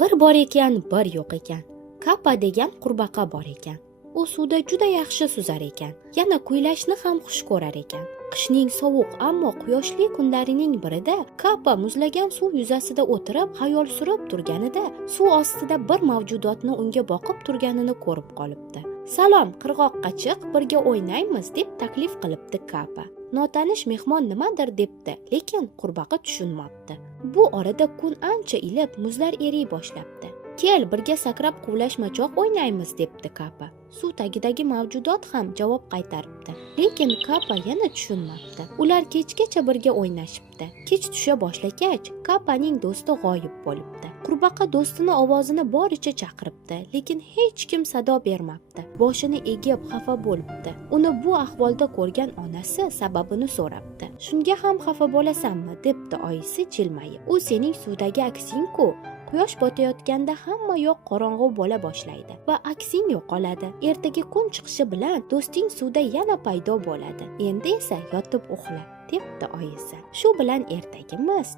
Bir bor ekan, bir yo'q ekan. Kappa degan qurbaqa bor ekan. U suvda juda yaxshi suzar ekan. Yana kuylashni ham xush ko'rar ekan. Qishning sovuq ammo quyoshli kunlarining birida Kappa muzlagan suv yuzasida o'tirib xayol surib turganida suv ostida bir mavjudotni unga boqib turganini ko'rib qolibdi. "Salom, qirg'oqqa chiq, birga o'ynaymiz" deb taklif qilibdi Kappa. Notanish mehmon nimadir debdi, lekin qurbaqa tushunmabdi. Bu orada kun ancha ilib, muzlar eriy boshlabdi. "Kel, birga sakrab quvlashmachoq o'ynaymiz" debdi Kappa. Suv tagidagi mavjudot ham javob qaytaribdi, lekin Kappa yana tushunmabdi. Ular kechgacha birga o'ynashibdi. Kech tusha boshlagach, Kappaning do'sti g'oyib bo'libdi. Qurbaqa do'stini ovozini boricha chaqiribdi, lekin hech kim sado bermabdi. Boshini egib xafa bo'libdi. Uni bu ahvolda ko'rgan onasi sababini so'rabdi. "Shunga ham xafa bo'lasanmi?" debdi oyisi jilmayib. "U sening suvdagi aksing-ku. Quyosh botayotganda hamma yoq qorong'u bo'la boshlaydi va aksing yo'qoladi. Ertaga kun chiqishi bilan do'sting suvda yana paydo bo'ladi. Endi esa yotib uxla" debdi oyisi. Shu bilan ertagimiz